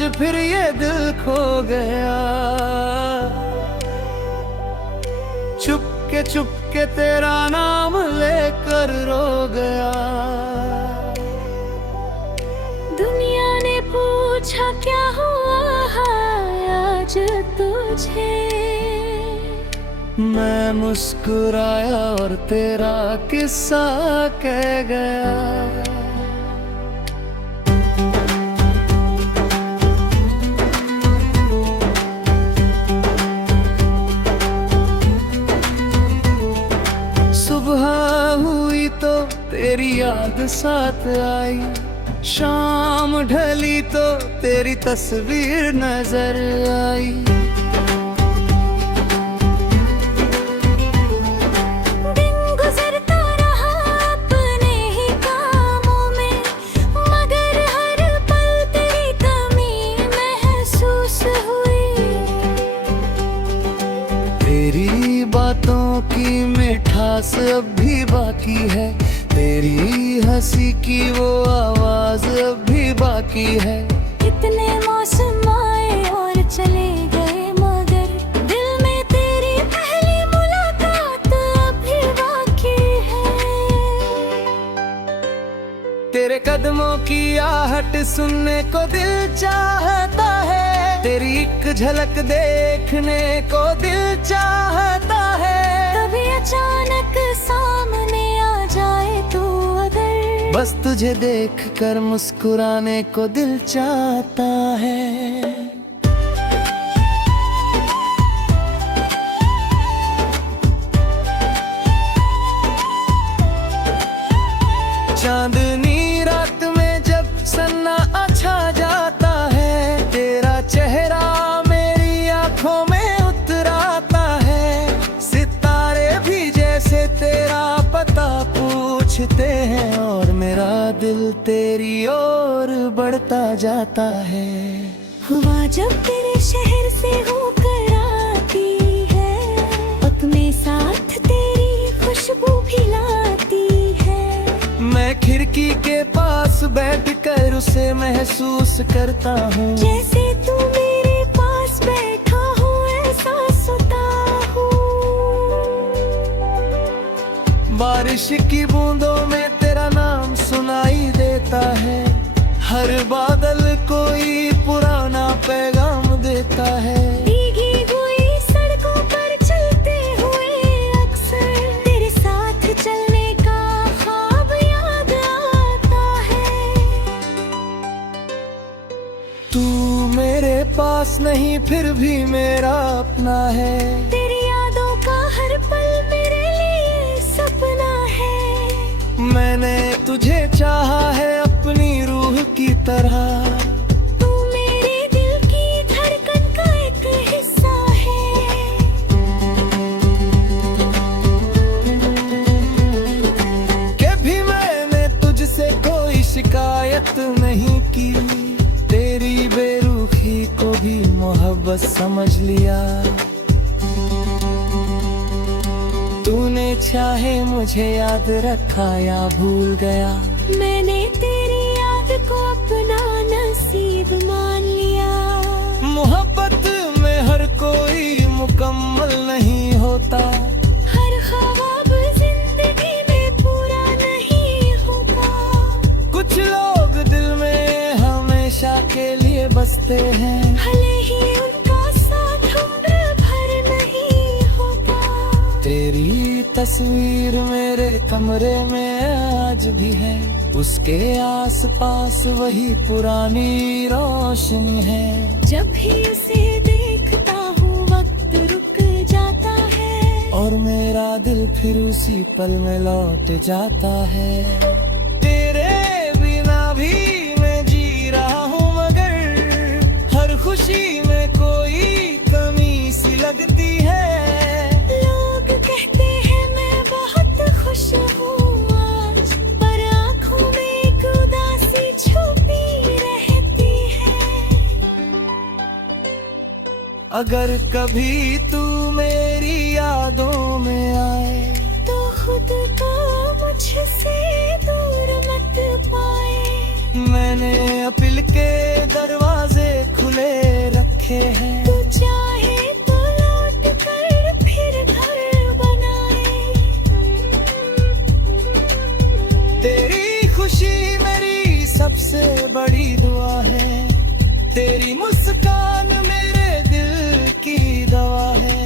आज फिर ये दिल खो गया। चुपके तेरा नाम लेकर रो गया। दुनिया ने पूछा क्या हुआ आज तुझे, मैं मुस्कुराया और तेरा किस्सा कह गया। सुबह हुई तो तेरी याद साथ आई, शाम ढली तो तेरी तस्वीर नजर आई। दिन गुजरता रहा अपने ही कामों में, मगर हर पल तेरी कमी महसूस हुई। तेरी बातों की मिठास अब भी बाकी है, तेरी हंसी की वो आवाज अब भी बाकी है। कितने मौसम आए और चले गए, मगर दिल में तेरी पहली मुलाकात अब भी बाकी है। तेरे कदमों की आहट सुनने को दिल चाहता है, तेरी एक झलक देखने को दिल चाहता है। कभी अचानक सामने आ जाए तो अगर, बस तुझे देख कर मुस्कुराने को दिल चाहता है। चांदनी रात में जब सन्ना अच्छा जाता है, तेरा चेहरा मेरी आंखों में उतर आता है। सितारे भी जैसे तेरा पता पूछते हैं, और मेरा दिल तेरी ओर बढ़ता जाता है। हुआ जब तेरे शहर से होकर आती है, अपने साथ तेरी खुशबू भी लाती है। मैं खिड़की के पास बैठकर उसे महसूस करता हूँ, जैसे तू मेरे पास बैठा हो ऐसा सुता हूँ। बारिश की बूंदों में तेरा नाम सुनाई देता है, हर बादल कोई पुराना पैगाम देता है। भीगी हुई सड़कों पर चलते हुए अक्सर तेरे साथ चलने का ख्वाब याद आता है। तू मेरे पास नहीं फिर भी मेरा अपना है, तेरी यादों का हर पल मेरे लिए सपना है। मैंने तुझे चाहा है अपनी रूह की तरह। तू मेरे दिल की धड़कन का एक हिस्सा है। कभी मैंने तुझसे कोई शिकायत नहीं की, तेरी बेरुखी को भी मोहब्बत समझ लिया। तूने चाहे मुझे याद रखा या भूल गया, मैंने तेरी याद को अपना नसीब मान लिया। मोहब्बत में हर कोई मुकम्मल नहीं होता, हर ख्वाब जिंदगी में पूरा नहीं होता। कुछ लोग दिल में हमेशा के लिए बसते हैं, भले ही उनका साथ उम्र भर नहीं होता। तेरी तस्वीर मेरे कमरे में आज भी है, उसके आसपास वही पुरानी रोशनी है। जब भी उसे देखता हूँ वक्त रुक जाता है, और मेरा दिल फिर उसी पल में लौट जाता है। तेरे बिना भी मैं जी रहा हूँ, मगर हर खुशी में कोई कमी सी लगती है। लोग कहते हैं मैं बहुत खुश हूँ आज, पर आँखों में एक उदासी छुपी रहती है। अगर कभी तू मेरी यादों में आए, तो खुद को मुझसे दूर मत पाए। मैंने अपील के दरवाजे रखे हैं। तू चाहे तो लौट कर फिर घर बनाए। तेरी खुशी मेरी सबसे बड़ी दुआ है। तेरी मुस्कान मेरे दिल की दवा है।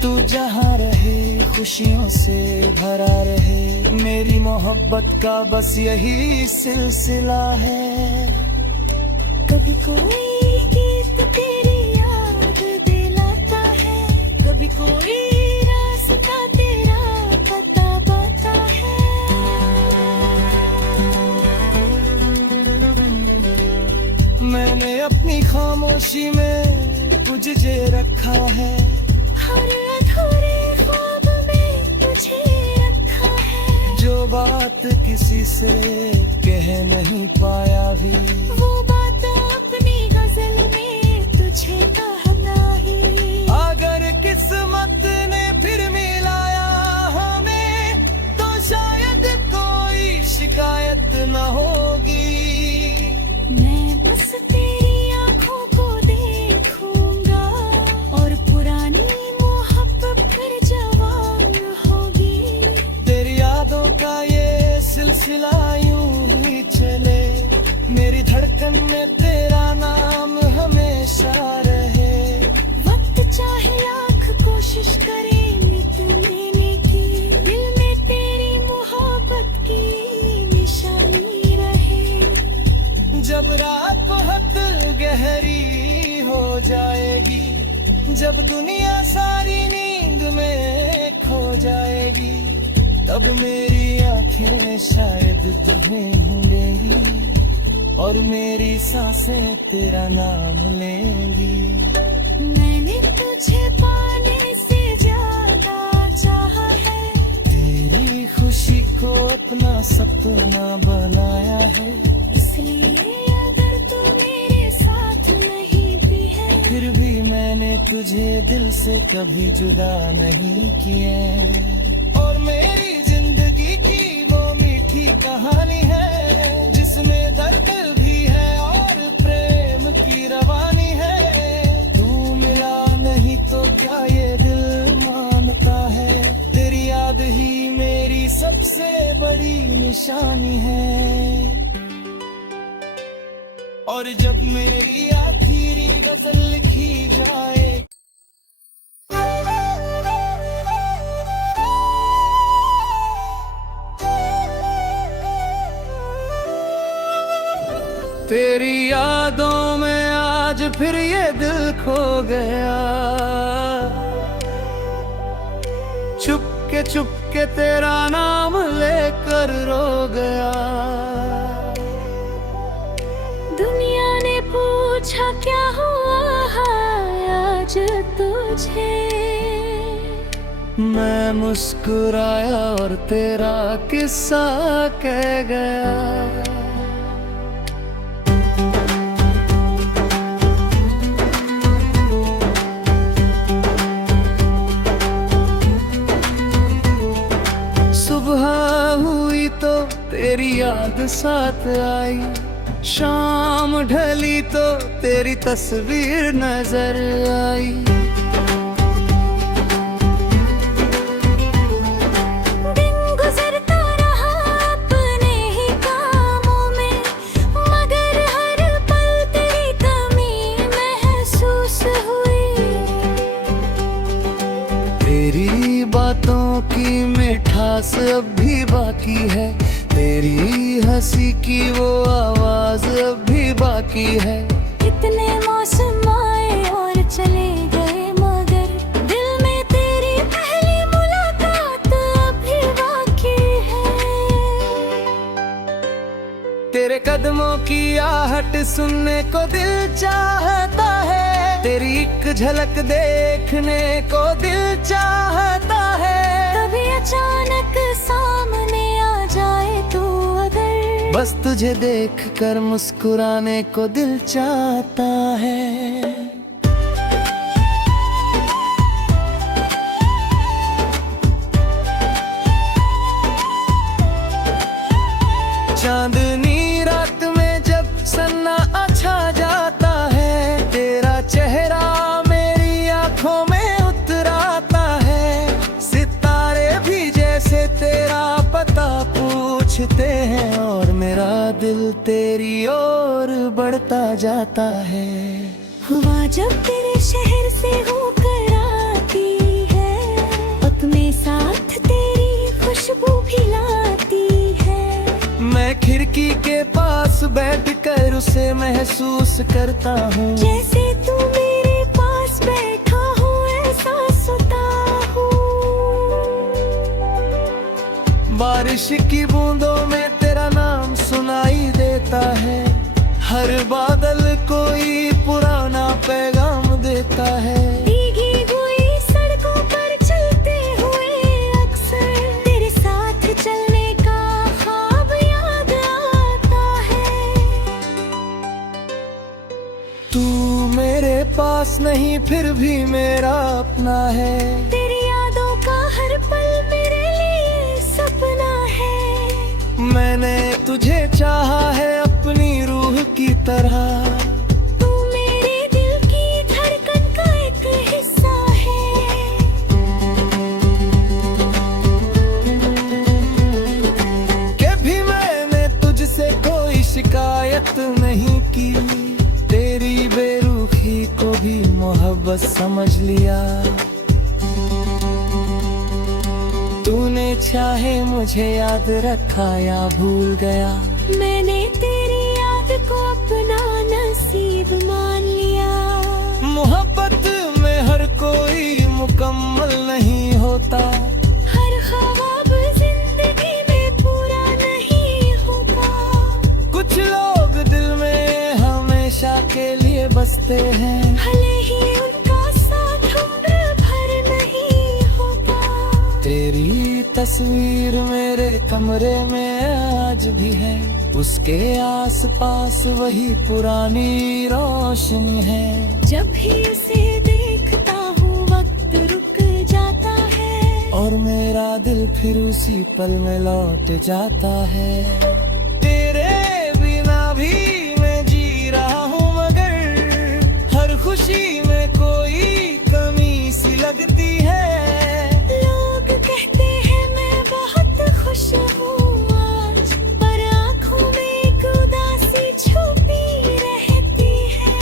तू जहाँ रहे खुशियों से भरा रहे। मेरी मोहब्बत का बस यही सिलसिला है। कभी कोई गीत तेरी याद दिलाता है, कभी कोई रास्ता तेरा बताता है। मैंने अपनी खामोशी में तुझे रखा है। हर अधूरे ख्वाब में तुझे रखा है। जो बात किसी से कह नहीं पाया भी, वो बात अपनी गजल में तुझे कहना ही। अगर किस्मत ने फिर मिलाया हमें, तो शायद कोई शिकायत न होगी। मैं बस तेरी आंखों को देखूंगा और पुरानी मोहब्बत फिर जवान होगी। तेरी यादों का ये सिलसिला यूं ही चले। मेरी धड़कन में तेरा नाम हमेशा रहे। वक्त चाहे लाख कोशिश करे मिट देने की, दिल में तेरी मोहब्बत की निशानी रहे। जब रात बहुत गहरी हो जाएगी, जब दुनिया सारी नींद में खो जाएगी, तब मेरी आंखें शायद तुम्हें ढूंढेंगी और मेरी सांसें तेरा नाम लेंगी। मैंने तुझे पाने से ज्यादा चाहा है। तेरी खुशी को अपना सपना बनाया है। इसलिए अगर तू मेरे साथ नहीं भी है, फिर भी मैंने तुझे दिल से कभी जुदा नहीं किए। और मेरी जिंदगी की वो मीठी कहानी है, जिसमें दर्द भी है और प्रेम की रवानी है। तू मिला नहीं तो क्या ये दिल मानता है। तेरी याद ही मेरी सबसे बड़ी निशानी है। और जब मेरी आखिरी गजल लिखी जाए, तेरी यादों में आज फिर ये दिल खो गया। चुपके तेरा नाम लेकर रो गया। दुनिया ने पूछा क्या हुआ आज तुझे। मैं मुस्कुराया और तेरा किस्सा कह गया। सुबह हुई तो तेरी याद साथ आई, शाम ढली तो तेरी तस्वीर नजर आई। दिन गुजरता रहा अपने ही कामों में, मगर हर पल तेरी कमी महसूस हुई। तेरी बातों की मिठास अब भी बाकी है। तेरी हंसी की वो आवाज अब भी बाकी है। कितने मौसम आए और चले गए, मगर दिल में तेरी पहली मुलाकात अभी बाकी है। तेरे कदमों की आहट सुनने को दिल चाहता है। तेरी एक झलक देखने को दिल चाहता है। कभी अचानक सामने आ जाए तू अगर, बस तुझे देख कर मुस्कुराने को दिल चाहता है। चांदनी रात में जब सन्नाटा छा जाता है, तेरा चेहरा टूटते हैं और मेरा दिल तेरी ओर बढ़ता जाता है। हुआ जब तेरे शहर से होकर आती है, अपने साथ तेरी खुशबू भी लाती है। मैं खिड़की के पास बैठकर उसे महसूस करता हूँ, जैसे तू मेरे पास बैठा हो ऐसा सुता हूँ। बारिश की बूंदों में तेरा नाम सुनाई देता है, हर बादल कोई पुराना पैगाम देता है। भीगी हुई सड़कों पर चलते हुए अक्सर तेरे साथ चलने का ख्वाब याद आता है। तू मेरे पास नहीं फिर भी मेरा अपना है, तेरी यादों का हर पल मेरे लिए सपना है। मैंने तुझे चाहा है अपनी रूह की तरह, तू मेरे दिल की धड़कन का एक हिस्सा है। कभी मैंने तुझसे कोई शिकायत नहीं की, तेरी बेरुखी को भी मोहब्बत समझ लिया। तूने चाहे मुझे याद रखा या भूल गया, मैंने तेरी याद को अपना नसीब मान लिया। मोहब्बत में हर कोई मुकम्मल नहीं होता, हर ख्वाब जिंदगी में पूरा नहीं होता। कुछ लोग दिल में हमेशा के लिए बसते हैं, भले ही उनका साथ उम्र भर नहीं होता। तेरी तस्वीर मेरे कमरे में आज भी है, उसके आसपास वही पुरानी रोशनी है। जब भी उसे देखता हूँ वक्त रुक जाता है, और मेरा दिल फिर उसी पल में लौट जाता है। तेरे बिना भी मैं जी रहा हूँ, मगर हर खुशी में कोई कमी सी लगती है। लोग कहते हैं मैं बहुत खुश हूँ आज, पर आँखों में एक उदासी छुपी रहती है।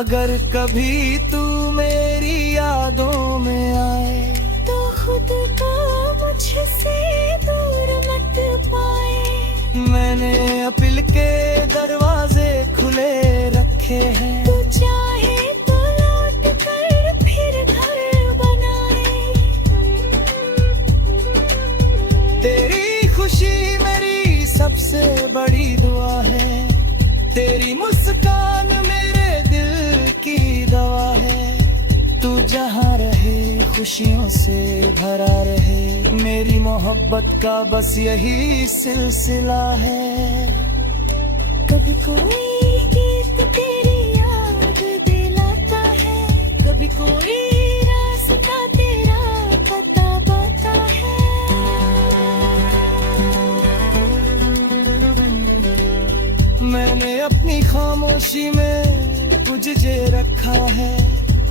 अगर कभी तू मेरी यादों में आए, तो खुद को मुझसे दूर मत पाए। मैंने अपील के दरवाजे खुले रखे हैं, तू चाहे तो लौट कर फिर घर बनाए। तेरी खुशी मेरी सबसे बड़ी दुआ है, तेरी मुस्कान मेरे दिल की दवा है। तू जहाँ रहे खुशियों से भरा रहे, मेरी मोहब्बत का बस यही सिलसिला है। कभी कोई गीत तेरी याद दिलाता है, कभी कोई रास्ता तेरा बताता है। मैंने अपनी खामोशी में तुझे रखा है,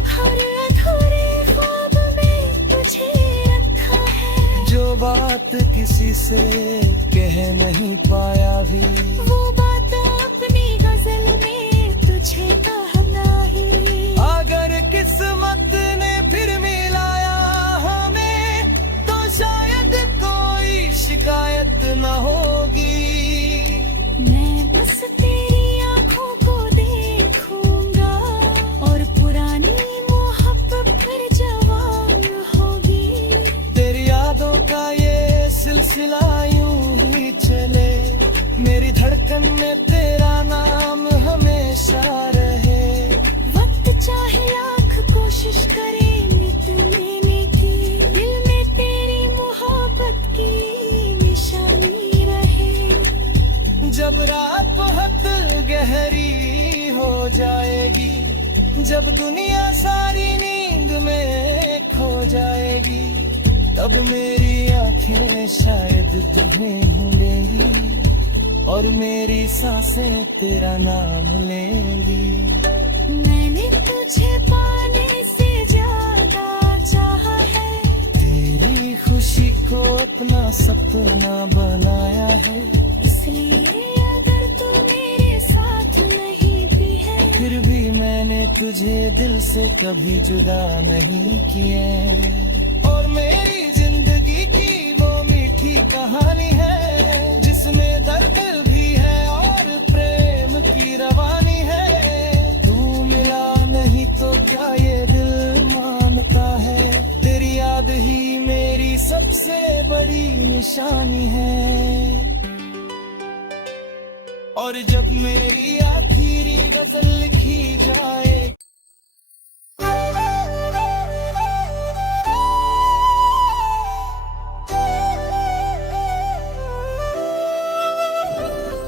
हर अधूरे ख्वाब में तुझे रखा है। जो बात किसी से कह नहीं पाया भी, वो बात अपनी गजल में तुझे कहना ही। अगर किस्मत ने फिर मिलाया हमें, तो शायद कोई शिकायत न होगी। मैं बस तेरी आंखों को देखूंगा, और पुरानी मोहब्बत फिर जवान होगी। तेरी यादों का ये सिलसिला यूं ही चले, मेरी धड़कन में तेरा नाम हमेशा रहे। वक्त चाहे लाख कोशिश करे मिट लेने की, दिल में तेरी मोहब्बत की निशानी रहे। जब रात बहुत गहरी हो जाएगी, जब दुनिया सारी नींद में खो जाएगी, तब मेरी आंखें शायद तुम्हें ढूंढेंगी, और मेरी सांसें तेरा नाम लेंगी। मैंने तुझे पाने से ज्यादा चाहा है, तेरी खुशी को अपना सपना बनाया है। इसलिए अगर तू मेरे साथ नहीं भी है, फिर भी मैंने तुझे दिल से कभी जुदा नहीं किया। और मेरी जिंदगी की वो मीठी कहानी है, जिसमें दर्द भी है और प्रेम की रवानी है। तू मिला नहीं तो क्या ये दिल मानता है, तेरी याद ही मेरी सबसे बड़ी निशानी है। और जब मेरी आखिरी गजल लिखी जाए,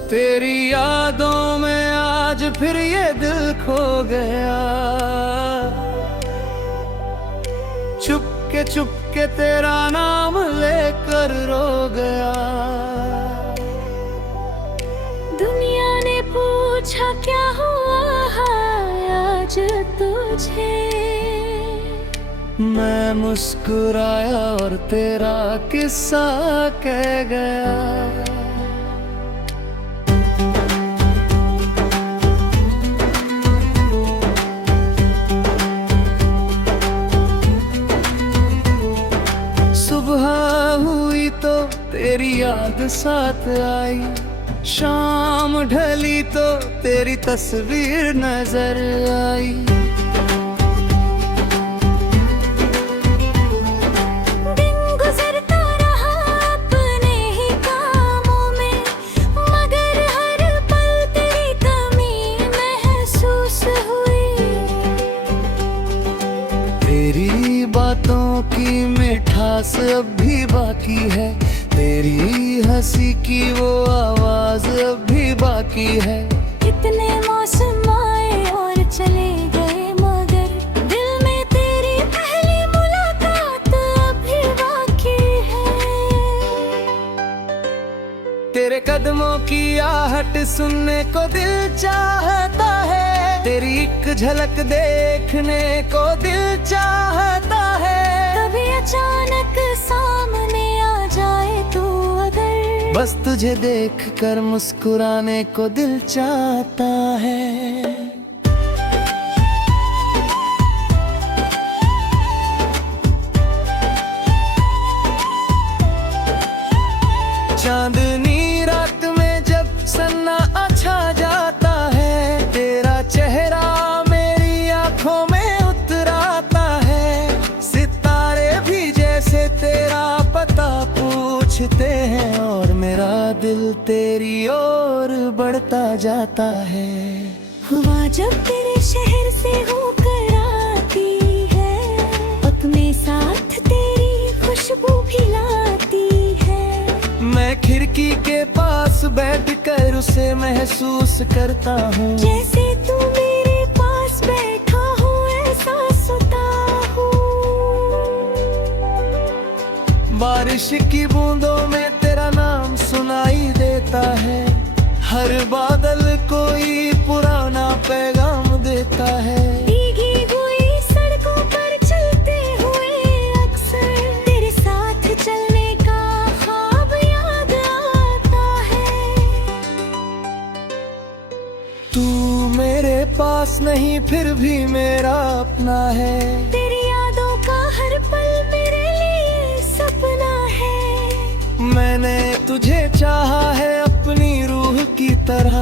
तेरी यादों में आज फिर ये दिल खो गया। चुपके तेरा नाम लेकर रो गया। दुनिया ने पूछा क्या हुआ आज तुझे, मैं मुस्कुराया और तेरा किस्सा कह गया। सुबह हुई तो तेरी याद साथ आई, शाम ढली तो तेरी तस्वीर नजर आई। दिन गुजरता रहा अपने ही कामों में, मगर हर पल तेरी कमी महसूस हुई। तेरी बातों की मिठास अब भी बाकी है, तेरी हंसी की वो आवाज अब भी बाकी है। कितने मौसम आए और चले गए, मगर दिल में तेरी पहली मुलाकात अभी बाकी है। तेरे कदमों की आहट सुनने को दिल चाहता है, तेरी एक झलक देखने को दिल चाहता है। कभी अचानक सामने आ जाए तू अगर, बस तुझे देख कर मुस्कुराने को दिल चाहता है। चांदनी रात में जब सन्ना अच्छा जाता है, तेरा चेहरा मेरी आंखों में उतराता है। सितारे भी जैसे तेरा पता पूछते हैं, और मेरा दिल तेरी ओर बढ़ता जाता है। हुआ जब तेरे शहर से होकर आती है, अपने साथ तेरी खुशबू भी लाती है। मैं खिड़की के पास बैठकर उसे महसूस करता हूँ, जैसे तू मेरे पास बैठा हो ऐसा सोता हूँ। बारिश की बूंदों में तेरा नाम सुनाई देता है, हर बादल कोई पुराना पैगाम देता है। भीगी हुई सड़कों पर चलते हुए अक्सर तेरे साथ चलने का ख्वाब याद आता है। तू मेरे पास नहीं फिर भी मेरा अपना है, तेरी यादों का हर पल मेरे लिए सपना है। मैंने तुझे चाहा है अपनी रूह की तरह।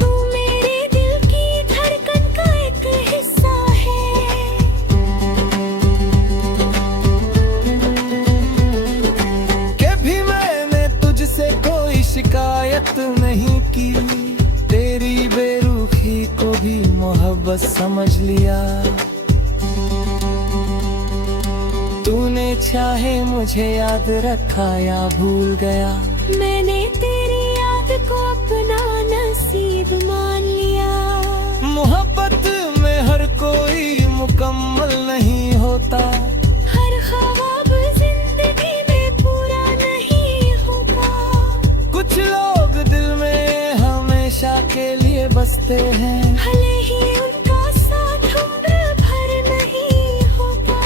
तू मेरे दिल की धड़कन का एक हिस्सा है। कभी मैंने तुझसे कोई शिकायत नहीं की, तेरी बेरुखी को भी मोहब्बत समझ लिया। तूने चाहे मुझे याद रखा या भूल गया, मैंने तेरी याद को अपना नसीब मान लिया। मोहब्बत में हर कोई मुकम्मल नहीं होता, हर ख्वाब जिंदगी में पूरा नहीं होता। कुछ लोग दिल में हमेशा के लिए बसते हैं, भले ही उनका साथ उम्र भर नहीं होता।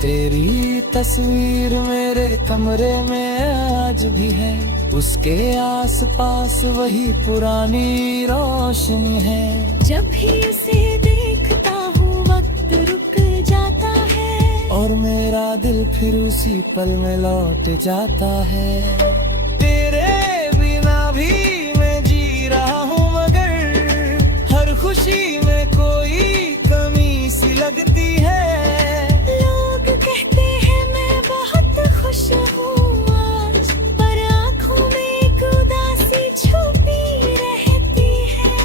तेरी तस्वीर मेरे कमरे में आज भी है, उसके आसपास वही पुरानी रोशनी है। जब भी उसे देखता हूँ वक्त रुक जाता है, और मेरा दिल फिर उसी पल में लौट जाता है। तेरे बिना भी मैं जी रहा हूँ, मगर हर खुशी में कोई कमी सी लगती है। लोग कहते हैं मैं बहुत खुश हूँ आज, पर आँखों में एक उदासी छुपी रहती है।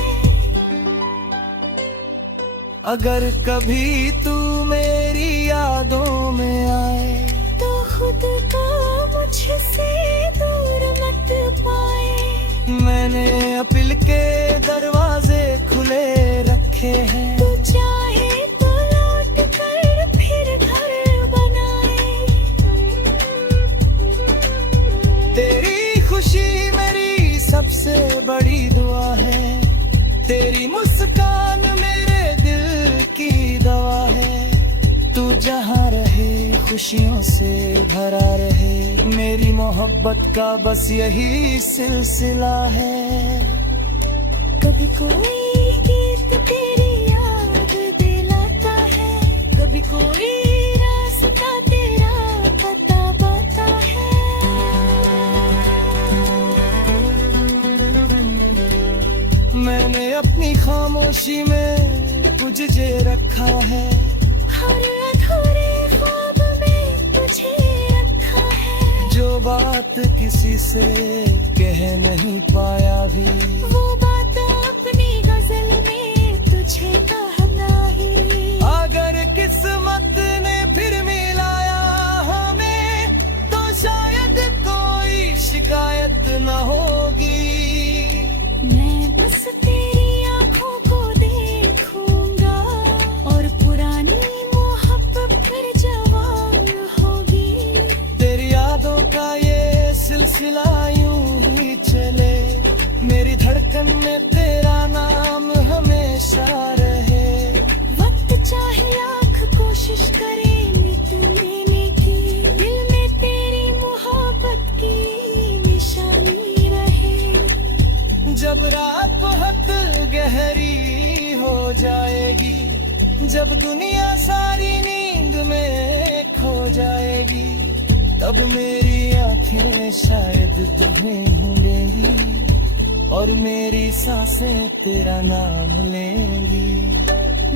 अगर कभी तू मेरी यादों में आए, तो खुद को मुझसे दूर मत पाए। मैंने अपील के दरवाजे खुले रखे हैं। तू चाहे तो लौट कर फिर घर बनाए। तेरी खुशी मेरी सबसे बड़ी दुआ है, तेरी मुस्कान मेरे दिल की दवा है। तू जहाँ रहे खुशियों से भरा रहे, मेरी मोहब्बत का बस यही सिलसिला है। कभी कोई गीत तेरी याद दिलाता है, कभी कोई रास्ता तेरा बताता है। मैंने अपनी खामोशी में तुझे रखा है, हर अधूरे ख्वाब में तुझे रखा है। जो बात किसी से कह नहीं पाया भी, वो बात अपनी गजल में तुझे कहना ही। अगर किस्मत ने फिर मिलाया हमें, तो शायद कोई शिकायत न होगी। मैं बस तेरी आंखों को देखूंगा, और पुरानी मोहब्बत फिर जवान होगी। तेरी यादों का ये सिलसिला यूं ही चले, मेरी धड़कन में तेरा नाम हमेशा रहे। वक्त चाहे लाख कोशिश करे मिट लेने की, दिल में तेरी मोहब्बत की निशानी रहे। जब रात बहुत गहरी हो जाएगी, जब दुनिया सारी नींद में खो जाएगी, तब मेरी आंखें शायद तुम्हें ढूंढेंगी, और मेरी सांसें तेरा नाम लेंगी।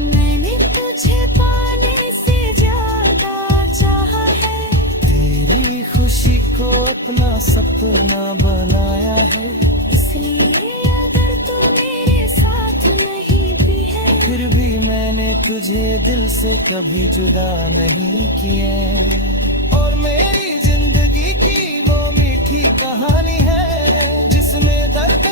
मैंने तुझे पाने से ज्यादा चाहा है, तेरी खुशी को अपना सपना बनाया है। इसलिए अगर तू मेरे साथ नहीं भी है, फिर भी मैंने तुझे दिल से कभी जुदा नहीं किया। और मेरी जिंदगी की वो मीठी कहानी है, जिसमें दर्द